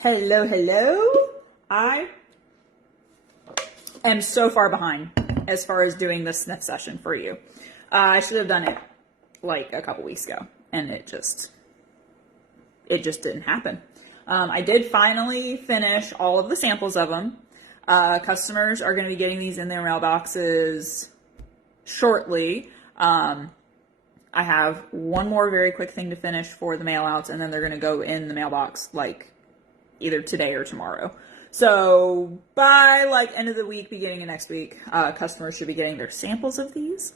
Hello, hello. I am so far behind as far as doing this sniff session for you. I should have done it like a couple weeks ago, and it just didn't happen. I did finally finish all of the samples of them. Customers are going to be getting these in their mailboxes shortly. I have one more very quick thing to finish for the mail outs, and then they're going to go in the mailbox like either today or tomorrow. So by like end of the week, beginning of next week, customers should be getting their samples of these.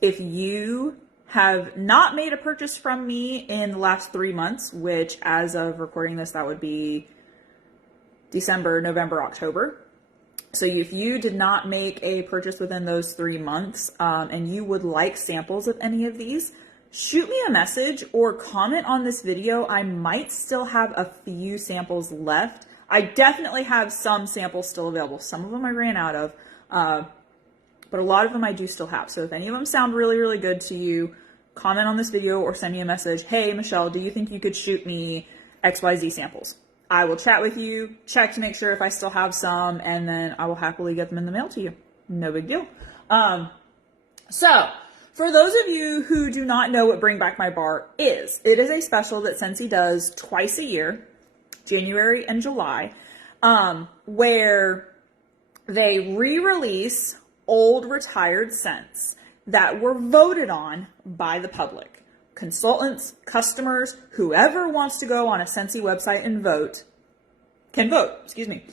If you have not made a purchase from me in the last 3 months, which as of recording this, that would be December, November, October. So if you did not make a purchase within those 3 months, and you would like samples of any of these, shoot me a message or comment on this video. I might still have a few samples left. I definitely have some samples still available. Some of them I ran out of, but a lot of them I do still have. So if any of them sound really, really good to you, comment on this video or send me a message. Hey, Michelle, do you think you could shoot me XYZ samples? I will chat with you, check to make sure if I still have some, and then I will happily get them in the mail to you. No big deal. So for those of you who do not know what Bring Back My Bar is, it is a special that Scentsy does twice a year, January and July, where they re-release old retired scents that were voted on by the public. Consultants, customers, whoever wants to go on a Scentsy website and vote, can vote, excuse me.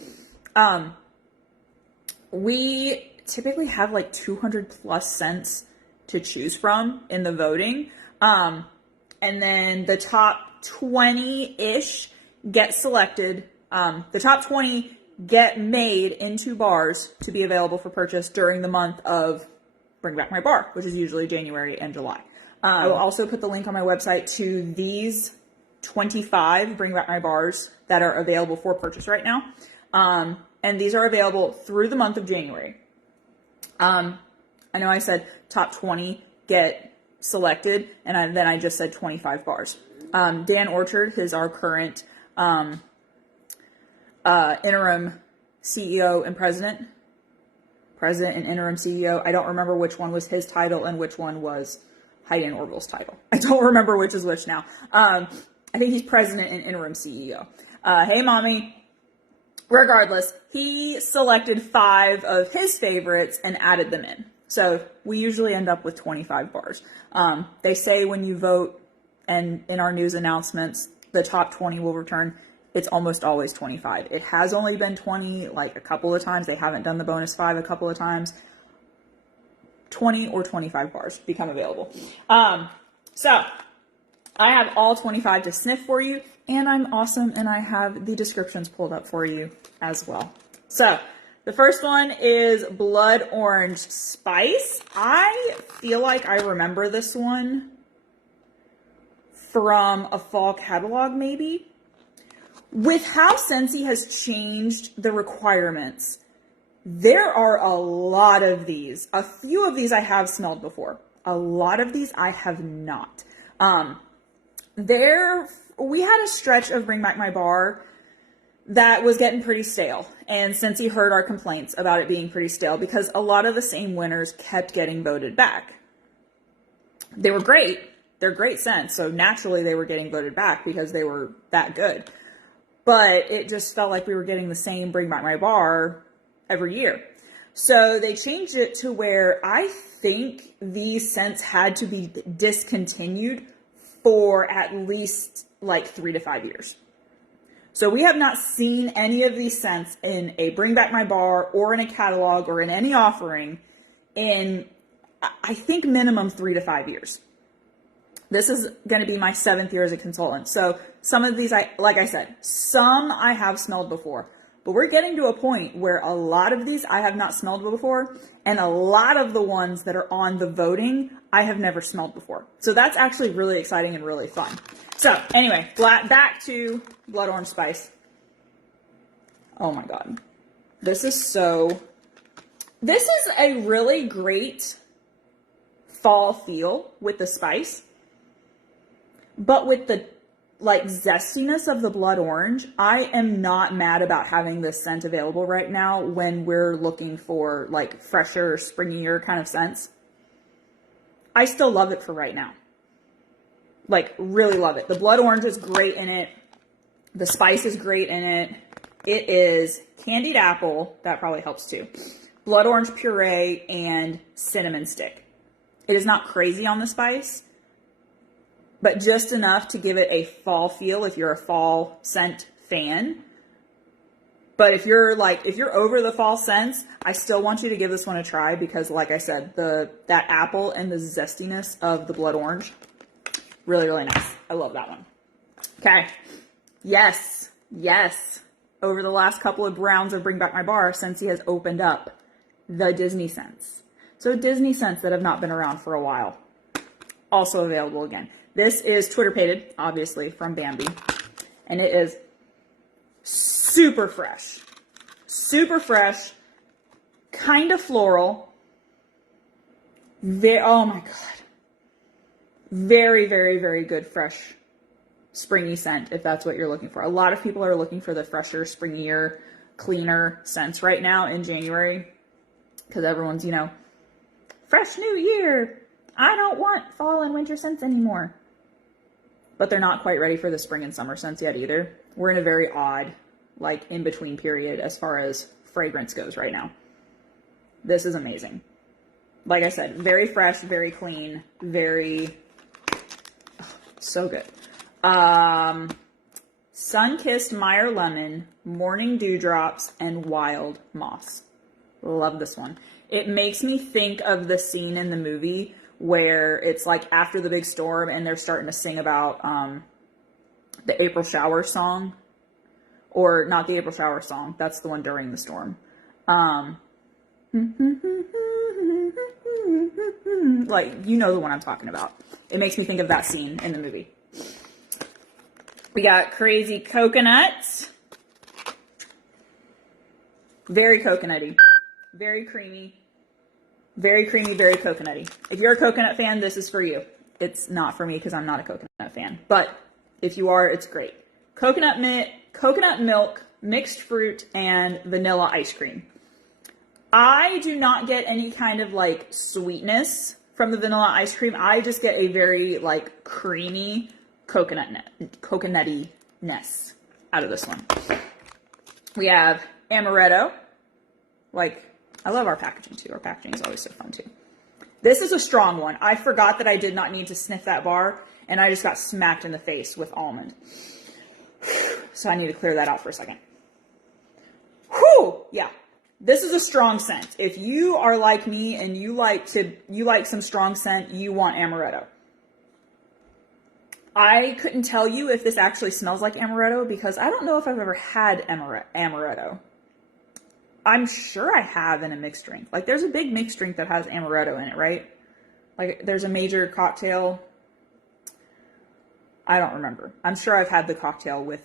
We typically have like 200 plus scents to choose from in the voting. And then the top 20-ish get selected. The top 20 get made into bars to be available for purchase during the month of Bring Back My Bar, which is usually January and July. I will also put the link on my website to these 25 Bring Back My Bars that are available for purchase right now. And these are available through the month of January. I know I said top 20 get selected, and then I just said 25 bars. Dan Orchard is our current interim CEO and president and interim CEO. I don't remember which one was his title and which one was Heidi and Orville's title. I don't remember which is which now. I think he's president and interim CEO. Hey, mommy. Regardless, he selected 5 of his favorites and added them in. So we usually end up with 25 bars. They say when you vote and in our news announcements, the top 20 will return. It's almost always 25. It has only been 20 like a couple of times. They haven't done the bonus 5 a couple of times. 20 or 25 bars become available. So I have all 25 to sniff for you, and I'm awesome, and I have the descriptions pulled up for you as well. So the first one is Blood Orange Spice. I feel like I remember this one from a fall catalog, maybe. With how Scentsy has changed the requirements, there are a lot of these. A few of these I have smelled before. A lot of these I have not. We had a stretch of Bring Back My Bar that was getting pretty stale. And Scentsy heard our complaints about it being pretty stale because a lot of the same winners kept getting voted back. They were great. They're great scents. So naturally they were getting voted back because they were that good. But it just felt like we were getting the same Bring Back My Bar every year. So they changed it to where I think these scents had to be discontinued for at least like 3 to 5 years. So we have not seen any of these scents in a Bring Back My Bar or in a catalog or in any offering in, I think, minimum 3 to 5 years. This is going to be my 7th year as a consultant. So some of these, like I said, some I have smelled before. But we're getting to a point where a lot of these I have not smelled before, and a lot of the ones that are on the voting I have never smelled before. So that's actually really exciting and really fun. So anyway, back to Blood Orange Spice. Oh my God. This is a really great fall feel with the spice, but with the like zestiness of the blood orange, I am not mad about having this scent available right now when we're looking for like fresher, springier kind of scents. I still love it for right now. Like, really love it. The blood orange is great in it. The spice is great in it. It is candied apple. That probably helps too. Blood orange puree and cinnamon stick. It is not crazy on the spice, but just enough to give it a fall feel if you're a fall scent fan. But if you're over the fall scents, I still want you to give this one a try because, like I said, that apple and the zestiness of the blood orange, really, really nice. I love that one. Okay. Yes. Over the last couple of rounds of Bring Back My Bar, Scentsy has opened up the Disney scents. So Disney scents that have not been around for a while. Also available again. This is Twitter Pated, obviously, from Bambi. And it is super fresh. Super fresh. Kind of floral. Oh my God. Very, very, very good fresh springy scent if that's what you're looking for. A lot of people are looking for the fresher, springier, cleaner scents right now in January because everyone's, fresh new year. I don't want fall and winter scents anymore. But they're not quite ready for the spring and summer scents yet either. We're in a very odd, like, in-between period as far as fragrance goes right now. This is amazing. Like I said, very fresh, very clean, so good. Sun-Kissed Meyer Lemon, Morning Dewdrops, and Wild Moss. Love this one. It makes me think of the scene in the movie where it's like after the big storm and they're starting to sing about the April Shower song. Or not the April Shower song. That's the one during the storm. Like, you know the one I'm talking about. It makes me think of that scene in the movie. We got Crazy Coconuts. Very coconutty. Very creamy. Very creamy, very coconutty. If you're a coconut fan, this is for you. It's not for me because I'm not a coconut fan. But if you are, it's great. Coconut milk, mixed fruit, and vanilla ice cream. I do not get any kind of like sweetness from the vanilla ice cream. I just get a very like creamy coconutty-ness out of this one. We have amaretto. Like, I love our packaging too. Our packaging is always so fun too. This is a strong one. I forgot that I did not need to sniff that bar, and I just got smacked in the face with almond. So I need to clear that out for a second. Whew! Yeah. This is a strong scent. If you are like me and you like some strong scent, you want amaretto. I couldn't tell you if this actually smells like amaretto because I don't know if I've ever had amaretto. I'm sure I have in a mixed drink. Like, there's a big mixed drink that has amaretto in it, right? Like, there's a major cocktail. I don't remember. I'm sure I've had the cocktail with,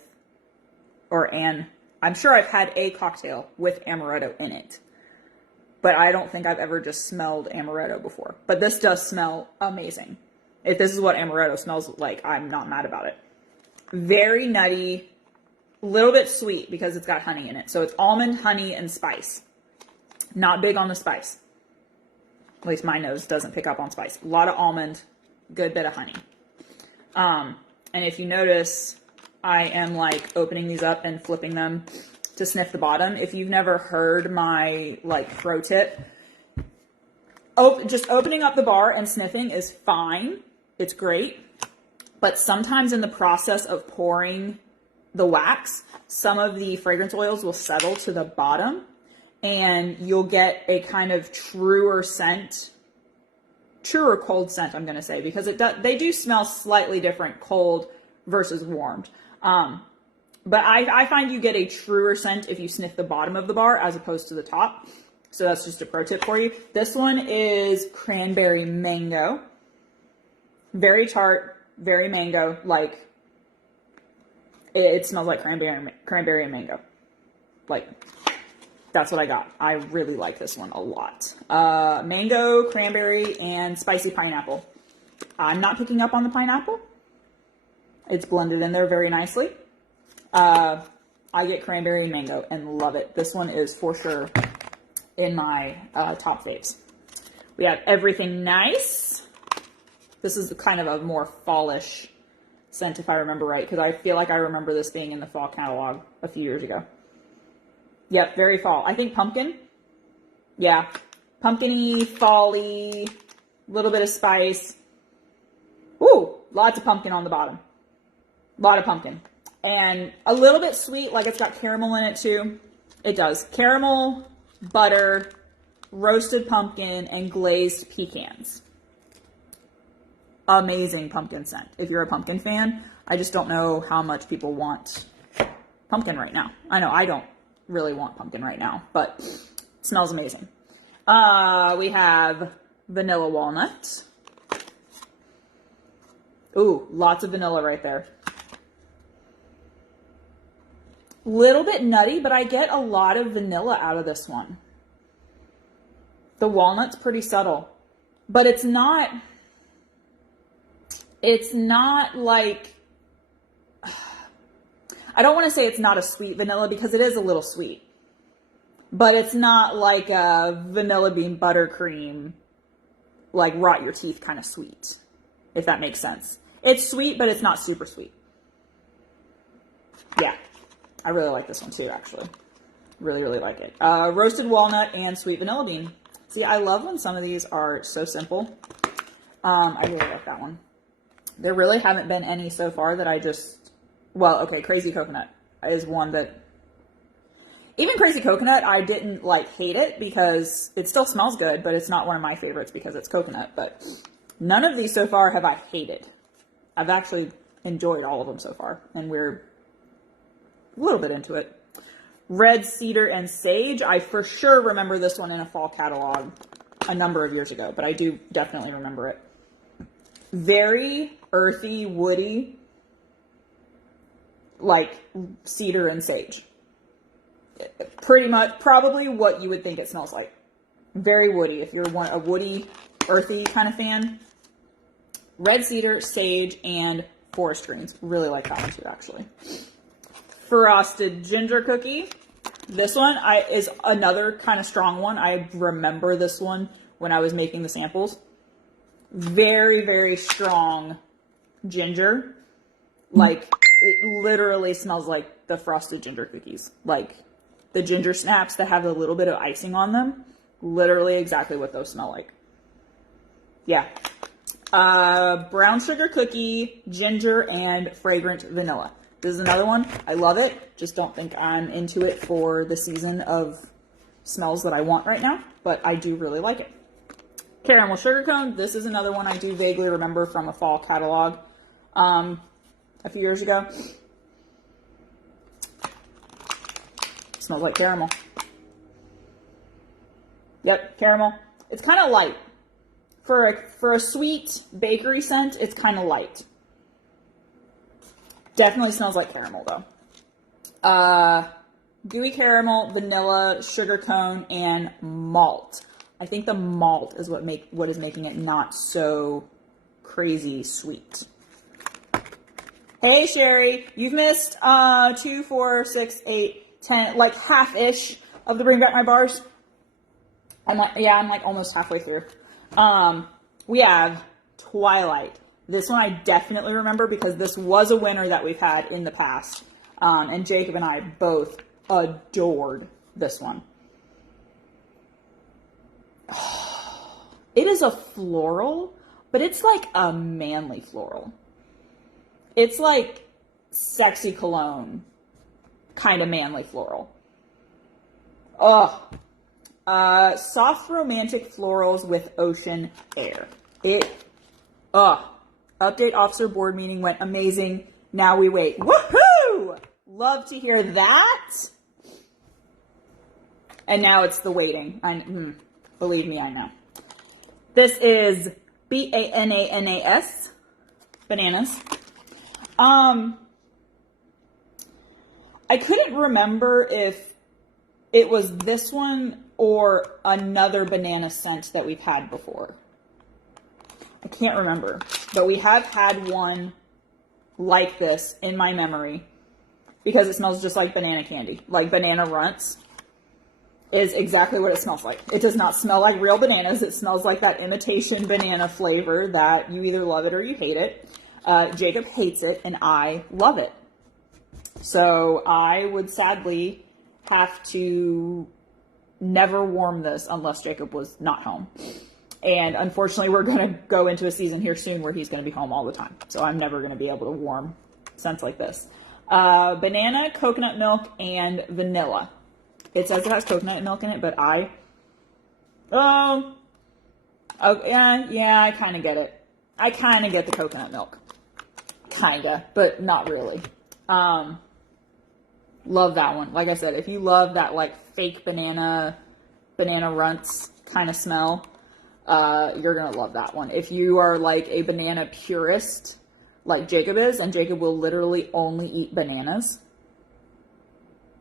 I'm sure I've had a cocktail with amaretto in it. But I don't think I've ever just smelled amaretto before. But this does smell amazing. If this is what amaretto smells like, I'm not mad about it. Very nutty, a little bit sweet because it's got honey in it. So it's almond, honey, and spice. Not big on the spice. At least my nose doesn't pick up on spice. A lot of almond, good bit of honey. And if you notice, I am like opening these up and flipping them to sniff the bottom. If you've never heard my like pro tip, just opening up the bar and sniffing is fine. It's great. But sometimes in the process of pouring the wax, some of the fragrance oils will settle to the bottom and you'll get a kind of truer cold scent, I'm going to say, because they do smell slightly different cold versus warmed. But I find you get a truer scent if you sniff the bottom of the bar as opposed to the top. So that's just a pro tip for you. This one is cranberry mango. Very tart, very mango. Like, it smells like cranberry and mango. Like, that's what I got. I really like this one a lot. Mango, cranberry, and spicy pineapple. I'm not picking up on the pineapple. It's blended in there very nicely. I get cranberry and mango and love it. This one is for sure in my top faves. We have Everything Nice. This is kind of a more fallish scent if I remember right, because I feel like I remember this being in the fall catalog a few years ago. Yep, very fall. I think pumpkin. Yeah, pumpkin-y, fall-y, little bit of spice. Ooh, lots of pumpkin on the bottom. A lot of pumpkin. And a little bit sweet, like it's got caramel in it too. It does. Caramel, butter, roasted pumpkin, and glazed pecans. Amazing pumpkin scent. If you're a pumpkin fan, I just don't know how much people want pumpkin right now. I know I don't really want pumpkin right now, but it smells amazing. We have vanilla walnut. Ooh, lots of vanilla right there. Little bit nutty, but I get a lot of vanilla out of this one. The walnut's pretty subtle, but it's not like, I don't want to say it's not a sweet vanilla because it is a little sweet, but it's not like a vanilla bean buttercream, like rot your teeth kind of sweet, if that makes sense. It's sweet, but it's not super sweet. Yeah, I really like this one too, actually. Really, really like it. Roasted walnut and sweet vanilla bean. See, I love when some of these are so simple. I really like that one. There really haven't been any so far that I just, well, okay, Crazy Coconut is one that, even Crazy Coconut, I didn't like hate it because it still smells good, but it's not one of my favorites because it's coconut. But none of these so far have I hated. I've actually enjoyed all of them so far, and we're a little bit into it. Red Cedar and Sage. I for sure remember this one in a fall catalog a number of years ago, but I do definitely remember it. Very earthy, woody, like cedar and sage. Pretty much, probably what you would think it smells like. Very woody. If you're a woody, earthy kind of fan. Red cedar, sage, and forest greens. Really like that one too, actually. Frosted ginger cookie. This one is another kind of strong one. I remember this one when I was making the samples. Very, very strong ginger. Like, it literally smells like the frosted ginger cookies. Like, the ginger snaps that have a little bit of icing on them. Literally exactly what those smell like. Yeah. Brown sugar cookie, ginger, and fragrant vanilla. This is another one. I love it. Just don't think I'm into it for the season of smells that I want right now. But I do really like it. Caramel sugar cone. This is another one I do vaguely remember from a fall catalog a few years ago. Smells like caramel. Yep, caramel. It's kind of light. For a sweet bakery scent, it's kind of light. Definitely smells like caramel though. Gooey caramel, vanilla, sugar cone, and malt. I think the malt is what is making it not so crazy sweet. Hey Sherry, you've missed 2, 4, 6, 8, 10, like half-ish of the Bring Back My Bars. I'm like almost halfway through. We have Twilight. This one I definitely remember because this was a winner that we've had in the past. And Jacob and I both adored this one. It is a floral, but it's like a manly floral. It's like sexy cologne kind of manly floral. Soft romantic florals with ocean air. Update officer board meeting went amazing. Now we wait. Woohoo! Love to hear that. And now it's the waiting. Believe me, I know. This is Bananas. Bananas. I couldn't remember if it was this one or another banana scent that we've had before. I can't remember. But we have had one like this in my memory because it smells just like banana candy. Like Banana Runts is exactly what it smells like. It does not smell like real bananas. It smells like that imitation banana flavor that you either love it or you hate it. Jacob hates it and I love it. So I would sadly have to never warm this unless Jacob was not home. And unfortunately, we're going to go into a season here soon where he's going to be home all the time. So I'm never going to be able to warm scents like this. Banana, coconut milk, and vanilla. It says it has coconut milk in it, but I kind of get it. I kind of get the coconut milk. Kinda, but not really. Love that one. Like I said, if you love that like fake banana runts kind of smell, you're going to love that one. If you are like a banana purist, like Jacob is, and Jacob will literally only eat bananas,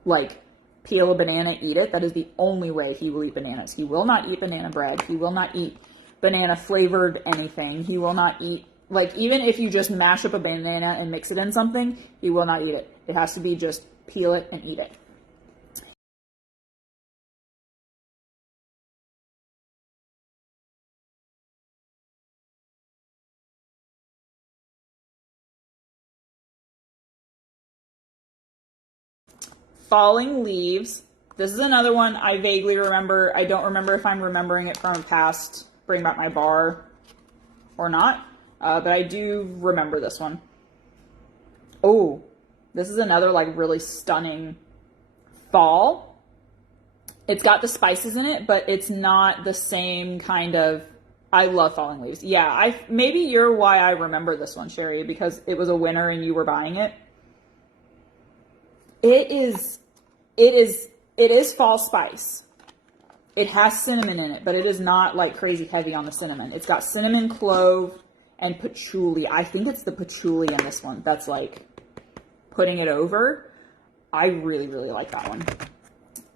like peel a banana, eat it. That is the only way he will eat bananas. He will not eat banana bread. He will not eat banana flavored anything. He will not eat, like, even if you just mash up a banana and mix it in something, he will not eat it. It has to be just peel it and eat it. Falling Leaves. This is another one I vaguely remember. I don't remember if I'm remembering it from a past Bring Back My Bar or not. But I do remember this one. Oh, this is another like really stunning fall. It's got the spices in it, but it's not the same kind of, I love Falling Leaves. Yeah, maybe you're why I remember this one, Sherry, because it was a winner and you were buying it. It is fall spice. It has cinnamon in it, but it is not like crazy heavy on the cinnamon. It's got cinnamon, clove, and patchouli. I think it's the patchouli in this one that's like putting it over. I really, really like that one.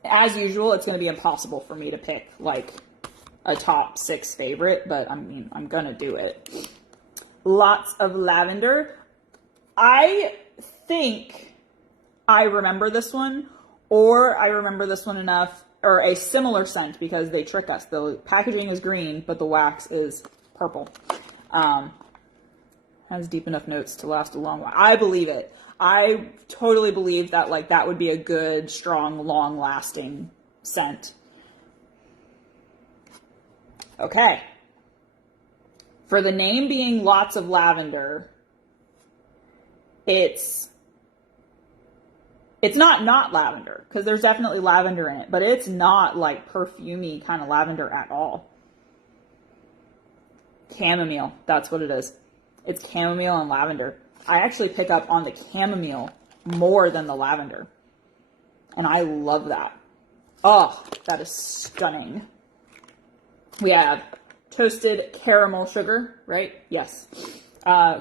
As usual, it's going to be impossible for me to pick like a top 6 favorite, but I mean, I'm going to do it. Lots of lavender. I think I remember this one, or I remember this one enough, or a similar scent, because they trick us. The packaging is green, but the wax is purple. Has deep enough notes to last a long while. I believe it. I totally believe that like that would be a good, strong, long-lasting scent. Okay. For the name being Lots of Lavender, it's not lavender, because there's definitely lavender in it, but it's not like perfumey kind of lavender at all. Chamomile, that's what it is. It's chamomile and lavender. I actually pick up on the chamomile more than the lavender. And I love that. Oh, that is stunning. We have toasted caramel sugar, right? Yes.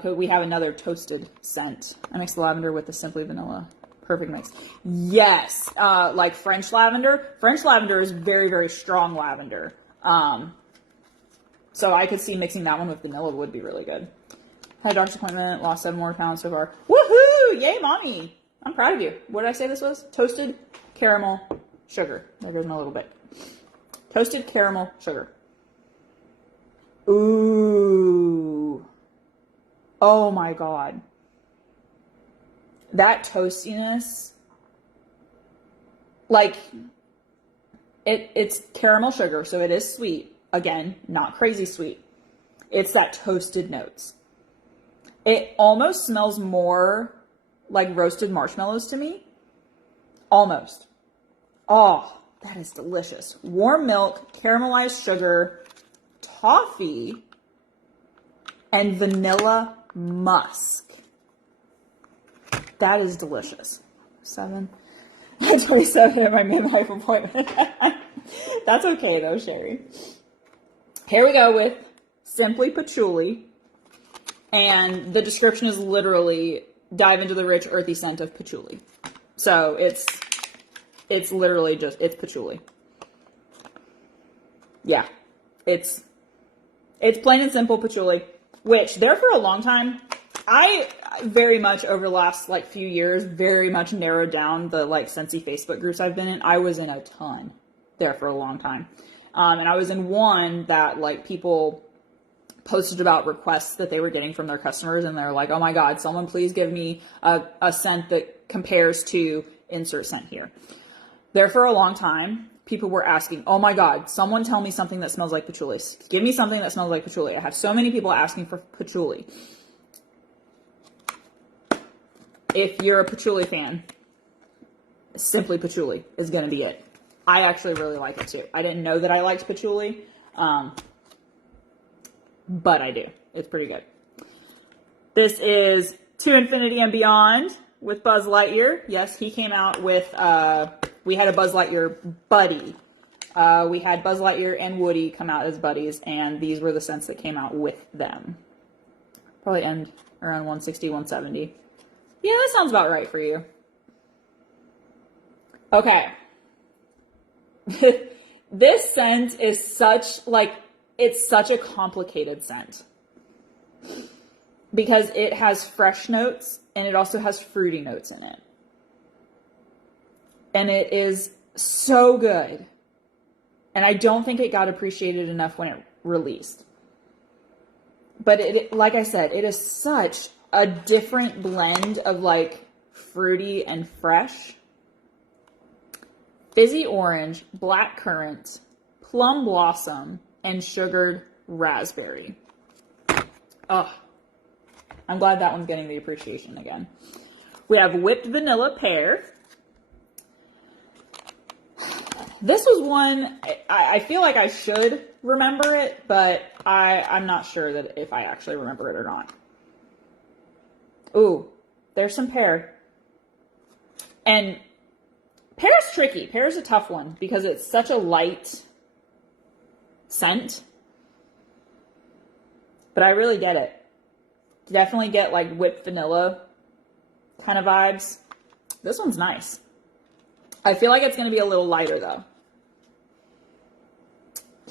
We have another toasted scent. I mix the lavender with the Simply Vanilla. Perfect mix. Yes. Like French lavender. French lavender is very, very strong lavender. So I could see mixing that one with vanilla would be really good. Had a doctor's appointment, lost 7 more pounds so far. Woohoo! Yay, mommy! I'm proud of you. What did I say this was? Toasted caramel sugar. There goes my little bit. Toasted caramel sugar. Ooh. Oh my god. That toastiness, like, it's caramel sugar, so it is sweet. Again, not crazy sweet. It's that toasted notes. It almost smells more like roasted marshmallows to me. Almost. Oh, that is delicious. Warm milk, caramelized sugar, toffee, and vanilla musk. That is delicious. 27 at my midlife appointment. That's okay though, Sherry. Here we go with Simply Patchouli. And the description is literally dive into the rich earthy scent of patchouli. So it's literally just, it's patchouli. Yeah. It's plain and simple patchouli, which there for a long time, very much over the last like few years, very much narrowed down the like Scentsy Facebook groups I've been in. I was in a ton there for a long time. And I was in one that like people posted about requests that they were getting from their customers, and they're like, oh my God, someone please give me a scent that compares to insert scent here. There for a long time, people were asking, oh my God, someone tell me something that smells like patchouli. Give me something that smells like patchouli. I have so many people asking for patchouli. If you're a patchouli fan, Simply Patchouli is going to be it. I actually really like it too. I didn't know that I liked patchouli, but I do. It's pretty good. This is To Infinity and Beyond with Buzz Lightyear. Yes, he came out with, we had a Buzz Lightyear buddy. We had Buzz Lightyear and Woody come out as buddies, and these were the scents that came out with them. Probably end around 160, 170. Yeah, that sounds about right for you. Okay. This scent is it's such a complicated scent because it has fresh notes and it also has fruity notes in it. And it is so good. And I don't think it got appreciated enough when it released. But it, like I said, it is such a different blend of like fruity and fresh. Fizzy orange, black currant, plum blossom, and sugared raspberry. Oh, I'm glad that one's getting the appreciation again. We have whipped vanilla pear. This was one, I feel like I should remember it, but I'm not sure that if I actually remember it or not. Ooh, there's some pear. And pear's tricky. Pear's a tough one because it's such a light scent. But I really get it. Definitely get like whipped vanilla kind of vibes. This one's nice. I feel like it's going to be a little lighter though.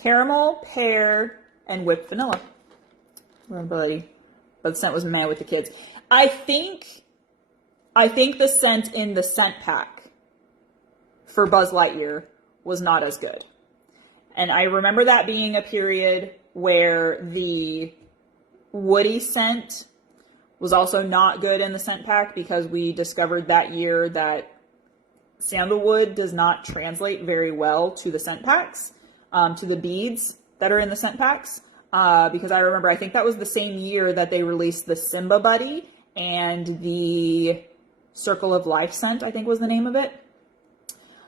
Caramel, pear, and whipped vanilla. But the scent was mad with the kids. I think the scent in the scent pack for Buzz Lightyear was not as good. And I remember that being a period where the Woody scent was also not good in the scent pack because we discovered that year that sandalwood does not translate very well to the scent packs, to the beads that are in the scent packs. Because I remember, I think that was the same year that they released the Simba Buddy and the Circle of Life scent, I think was the name of it.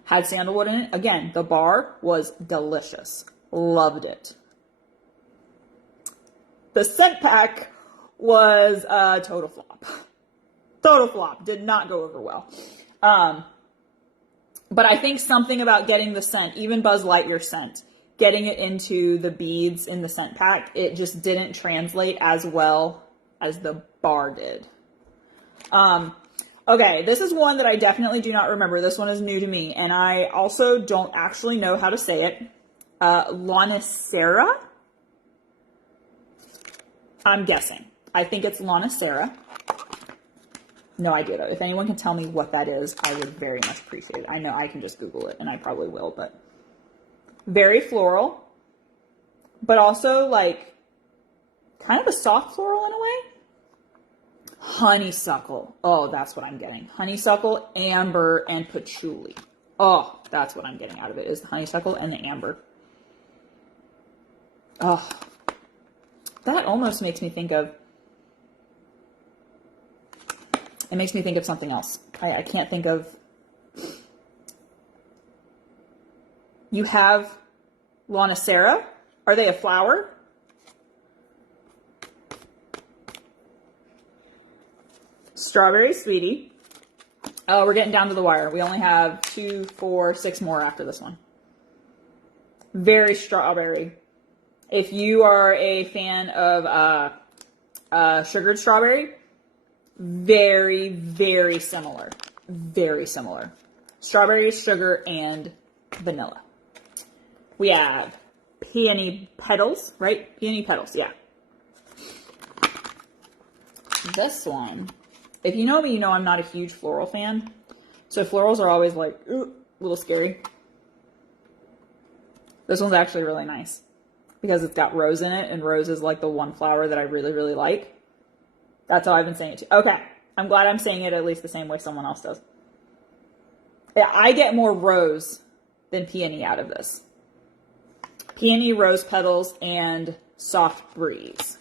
Had sandalwood in it. Again, the bar was delicious. Loved it. The scent pack was a total flop. Total flop. Did not go over well. But I think something about getting the scent, even Buzz Lightyear scent, getting it into the beads in the scent pack, it just didn't translate as well as the bar did. Okay, this is one that I definitely do not remember. This one is new to me, and I also don't actually know how to say it. Lonicera? I'm guessing. I think it's Lonicera. No idea though. If anyone can tell me what that is, I would very much appreciate it. I know I can just Google it, and I probably will, but very floral, but also like kind of a soft floral in a way. Honeysuckle. Oh, that's what I'm getting. Honeysuckle, amber, and patchouli. Oh, that's what I'm getting out of it, is the honeysuckle and the amber. Oh, that almost makes me think of, it makes me think of something else. I can't think of, you have Lonicera. Are they a flower? Strawberry Sweetie. Oh, we're getting down to the wire. We only have 2, 4, 6 more after this one. Very strawberry. If you are a fan of sugared strawberry, very, very similar. Very similar. Strawberry, sugar, and vanilla. We have Peony Petals, right? Peony Petals, yeah. This one If you know me, you know I'm not a huge floral fan. So florals are always like, ooh, a little scary. This one's actually really nice because it's got rose in it, and rose is like the one flower that I really, really like. That's how I've been saying it too. Okay, I'm glad I'm saying it at least the same way someone else does. Yeah, I get more rose than peony out of this. Peony, rose petals, and soft breeze.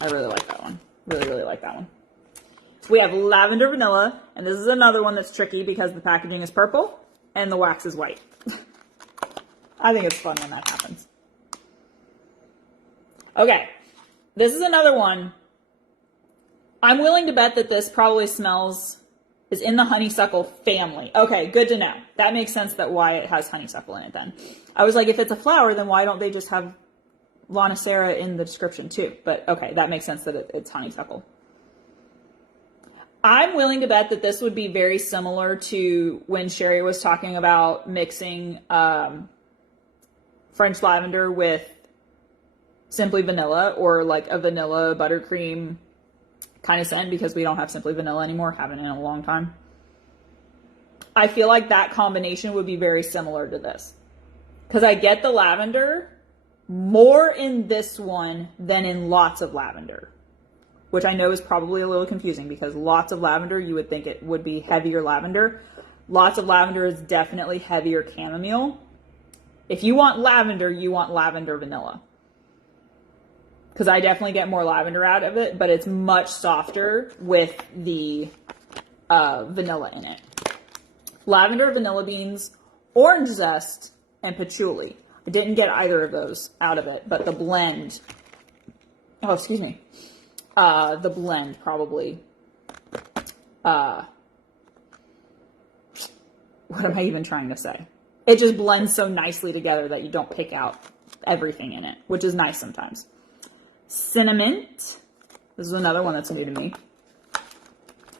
I really like that one. Really, really like that one. We have lavender vanilla, and this is another one that's tricky because the packaging is purple and the wax is white. I think it's fun when that happens. Okay, this is another one. I'm willing to bet that this probably is in the honeysuckle family. Okay, good to know. That makes sense that why it has honeysuckle in it then. I was like, if it's a flower, then why don't they just have Lonicera in the description too? But okay, that makes sense that it's honeysuckle. I'm willing to bet that this would be very similar to when Sherry was talking about mixing French lavender with Simply Vanilla, or like a vanilla buttercream kind of scent, because we don't have Simply Vanilla anymore, haven't in a long time. I feel like that combination would be very similar to this. Because I get the lavender more in this one than in lots of lavender. Which I know is probably a little confusing because lots of lavender, you would think it would be heavier lavender. Lots of lavender is definitely heavier chamomile. If you want lavender, you want lavender vanilla. Because I definitely get more lavender out of it, but it's much softer with the vanilla in it. Lavender, vanilla beans, orange zest, and patchouli. I didn't get either of those out of it, but the blend, the blend probably, what am I even trying to say? It just blends so nicely together that you don't pick out everything in it, which is nice sometimes. Cinnamon. This is another one that's new to me.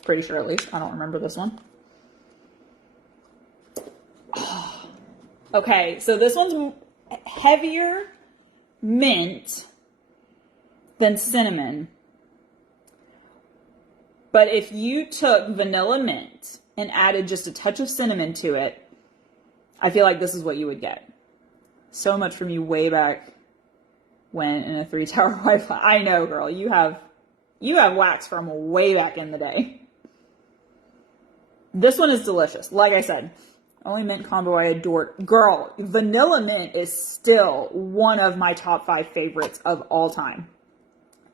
Pretty sure, at least. I don't remember this one. Okay, so this one's heavier mint than cinnamon. But if you took vanilla mint and added just a touch of cinnamon to it, I feel like this is what you would get. So much from you way back when in a 3-tower Wi-Fi. I know, girl, you have wax from way back in the day. This one is delicious. Like I said, only mint combo I adore. Girl, vanilla mint is still one of my top 5 favorites of all time.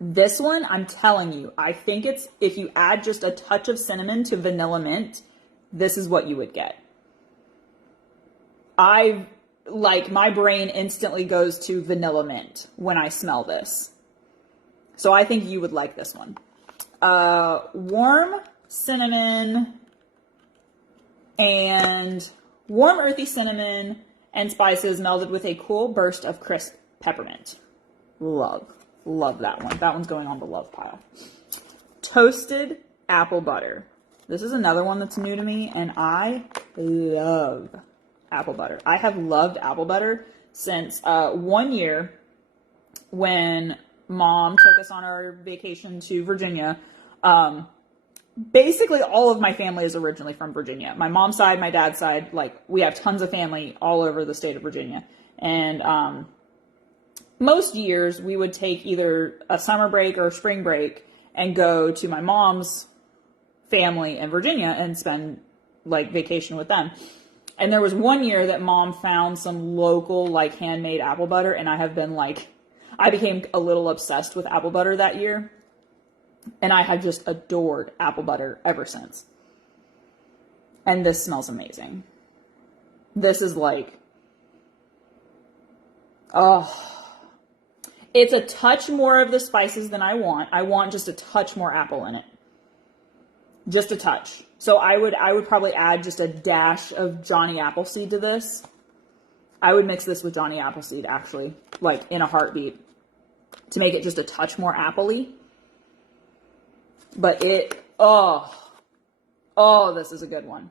This one, I'm telling you, I think it's, if you add just a touch of cinnamon to vanilla mint, this is what you would get. My brain instantly goes to vanilla mint when I smell this. So I think you would like this one. Warm cinnamon and warm earthy cinnamon and spices melded with a cool burst of crisp peppermint. Love that one. That one's going on the love pile. Toasted apple butter. This is another one that's new to me, and I love apple butter. I have loved apple butter since 1 year when Mom took us on our vacation to Virginia. Basically all of my family is originally from Virginia. My mom's side, my dad's side, like we have tons of family all over the state of Virginia. And most years we would take either a summer break or a spring break and go to my mom's family in Virginia and spend like vacation with them. And there was 1 year that Mom found some local like handmade apple butter, and I have been like, I became a little obsessed with apple butter that year, and I have just adored apple butter ever since. And this smells amazing. This is like, oh, it's a touch more of the spices than I want. I want just a touch more apple in it. Just a touch. So I would probably add just a dash of Johnny Appleseed to this. I would mix this with Johnny Appleseed actually, like in a heartbeat, to make it just a touch more appley. But this is a good one.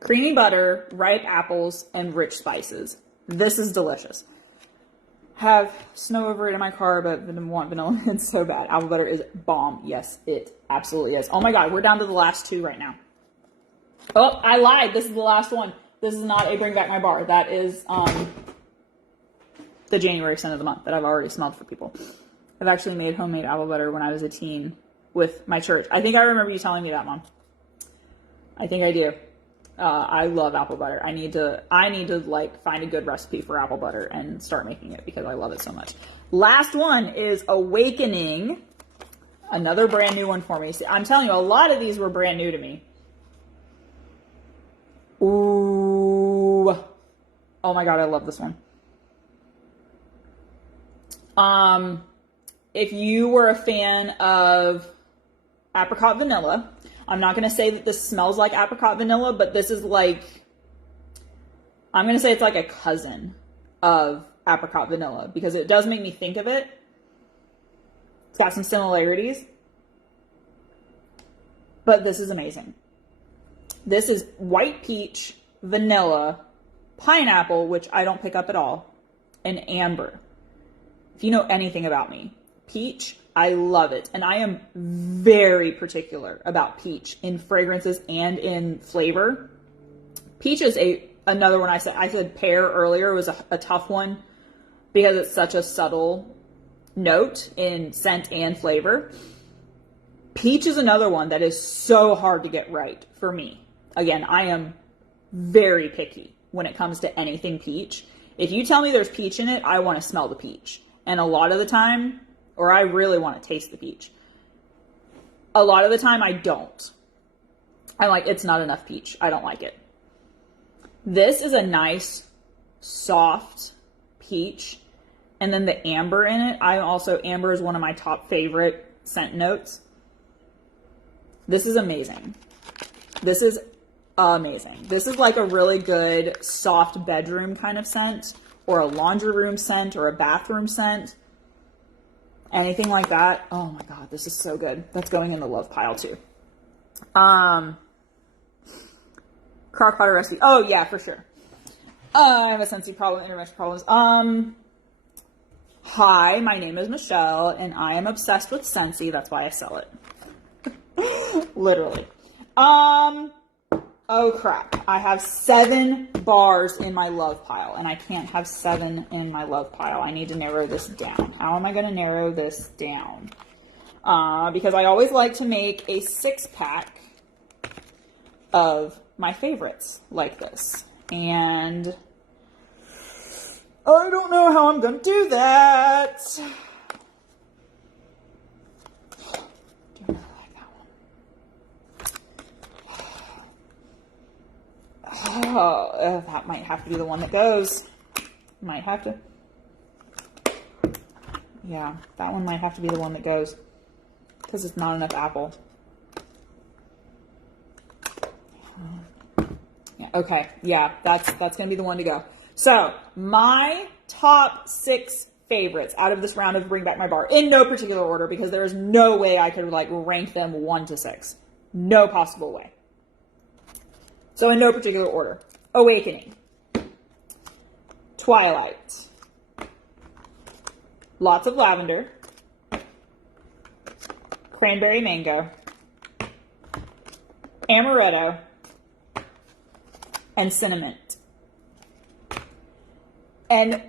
Creamy butter, ripe apples, and rich spices. This is delicious. have snow over it in my car, but want vanilla mints so bad. Apple butter is bomb. Yes, it absolutely is. Oh my god, we're down to the last 2 right now. Oh, I lied. This is the last one. This is not a bring back my bar. That is the January scent of the month that I've already smelled for people. I've actually made homemade apple butter when I was a teen with my church. I think I remember you telling me that, Mom. I think I do. I love apple butter. I need to like find a good recipe for apple butter and start making it because I love it so much. Last one is Awakening. Another brand new one for me. See, I'm telling you, a lot of these were brand new to me. Ooh. Oh my god, I love this one. If you were a fan of apricot vanilla, I'm not going to say that this smells like apricot vanilla, but this is like, I'm going to say it's like a cousin of apricot vanilla because it does make me think of it. It's got some similarities, but this is amazing. This is white peach, vanilla, pineapple, which I don't pick up at all, and amber. If you know anything about me, peach, I love it. And I am very particular about peach in fragrances and in flavor. Peach is another one I said pear earlier was a tough one because it's such a subtle note in scent and flavor. Peach is another one that is so hard to get right for me. Again, I am very picky when it comes to anything peach. If you tell me there's peach in it, I want to smell the peach. And a lot of the time, or I really want to taste the peach. A lot of the time I don't. I'm like, it's not enough peach. I don't like it. This is a nice, soft peach. And then the amber in it. Amber is one of my top favorite scent notes. This is amazing. This is amazing. This is like a really good soft bedroom kind of scent, or a laundry room scent, or a bathroom scent. Anything like that. Oh my god, this is so good. That's going in the love pile too. Crock pot recipe. Oh yeah, for sure. I have a Scentsy problem, intermission problems. Hi, my name is Michelle, and I am obsessed with Scentsy. That's why I sell it. Literally. Oh crap. I have 7 bars in my love pile, and I can't have 7 in my love pile. I need to narrow this down. How am I going to narrow this down? Because I always like to make a 6-pack of my favorites like this. And I don't know how I'm going to do that. Oh, that might have to be the one that goes. Might have to. Yeah, that one might have to be the one that goes. Because it's not enough apple. Yeah, okay, yeah, that's going to be the one to go. So, my top 6 favorites out of this round of Bring Back My Bar, in no particular order, because there is no way I could like rank them 1 to 6. No possible way. So in no particular order. Awakening. Twilight. Lots of lavender. Cranberry mango. Amaretto. And cinnamon. And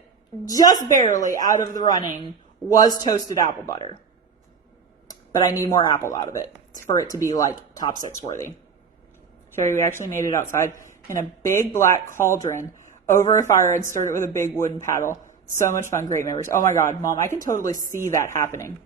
just barely out of the running was toasted apple butter. But I need more apple out of it for it to be like top 6 worthy. Sherry, we actually made it outside in a big black cauldron over a fire and stirred it with a big wooden paddle. So much fun, great memories. Oh my god, Mom, I can totally see that happening.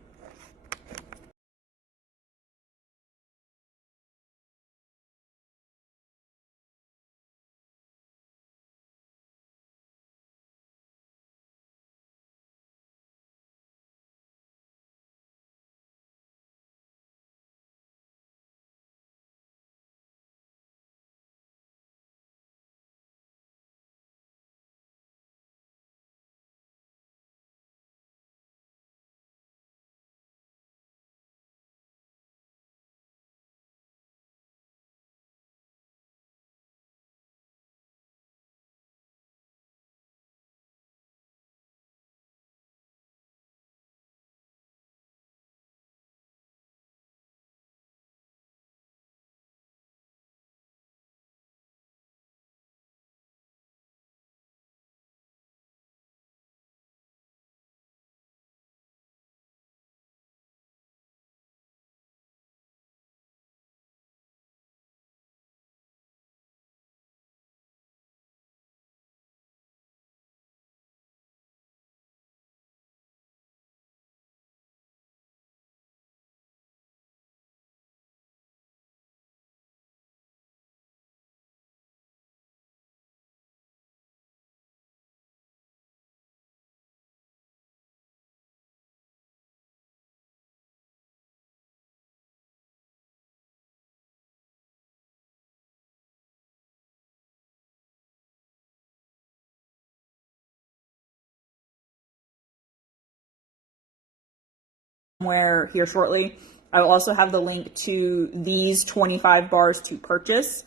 somewhere here shortly. I will also have the link to these 25 bars to purchase.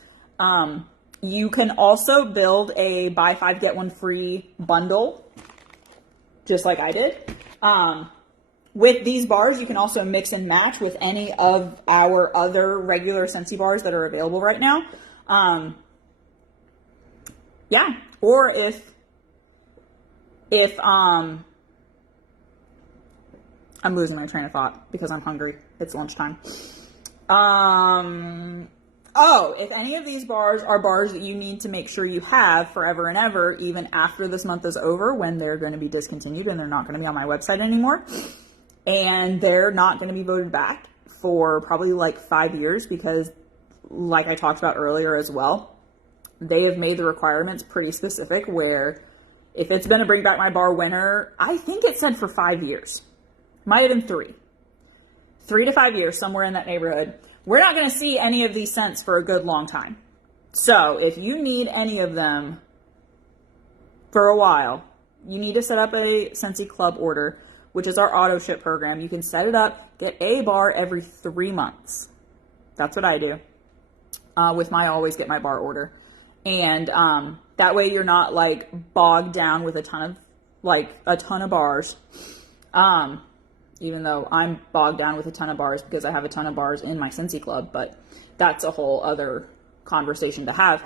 You can also build a buy 5 get 1 free bundle, just like I did. With these bars, you can also mix and match with any of our other regular Scentsy bars that are available right now. Yeah, or if I'm losing my train of thought because I'm hungry. It's lunchtime. If any of these bars are bars that you need to make sure you have forever and ever, even after this month is over, when they're going to be discontinued and they're not going to be on my website anymore, and they're not going to be voted back for probably like 5 years, because like I talked about earlier as well, they have made the requirements pretty specific where if it's been a Bring Back My Bar winner, I think it said for 5 years. Might have been 3 to 5 years, somewhere in that neighborhood. We're not going to see any of these scents for a good long time. So if you need any of them for a while, you need to set up a Scentsy Club order, which is our auto ship program. You can set it up, get a bar every 3 months. That's what I do with my Always Get My Bar order. And that way you're not like bogged down with a ton of bars. Even though I'm bogged down with a ton of bars because I have a ton of bars in my Scentsy Club, but that's a whole other conversation to have.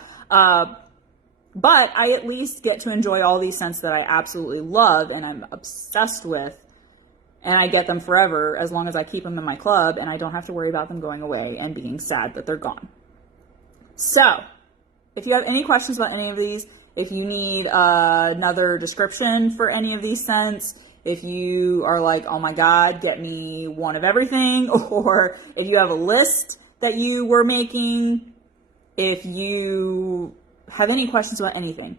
But I at least get to enjoy all these scents that I absolutely love and I'm obsessed with, and I get them forever as long as I keep them in my club, and I don't have to worry about them going away and being sad that they're gone. So, if you have any questions about any of these, if you need another description for any of these scents, if you are like, oh my God, get me one of everything, or if you have a list that you were making, if you have any questions about anything.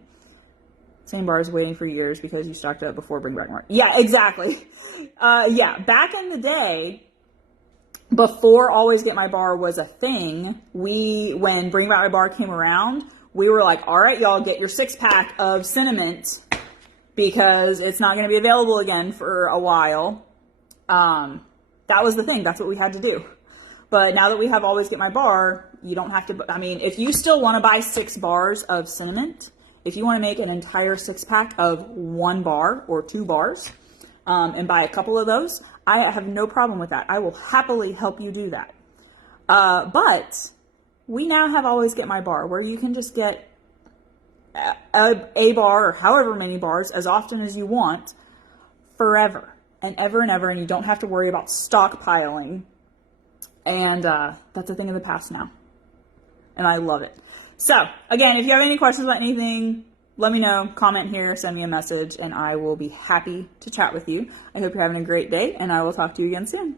Same bar is waiting for years because you stocked up before Bring Back More. Yeah, exactly. Back in the day, before Always Get My Bar was a thing, when Bring Back My Bar came around, we were like, all right, y'all, get your 6-pack of cinnamon, because it's not going to be available again for a while. That was the thing. That's what we had to do. But now that we have Always Get My Bar, you don't have to, if you still want to buy 6 bars of cinnamon, if you want to make an entire 6-pack of 1 bar or 2 bars, and buy a couple of those, I have no problem with that. I will happily help you do that. But we now have Always Get My Bar, where you can just get a bar or however many bars as often as you want forever and ever, and you don't have to worry about stockpiling. And that's a thing of the past now, and I love it. So again, if you have any questions about anything, let me know, comment here, send me a message, and I will be happy to chat with you. I hope you're having a great day, and I will talk to you again soon.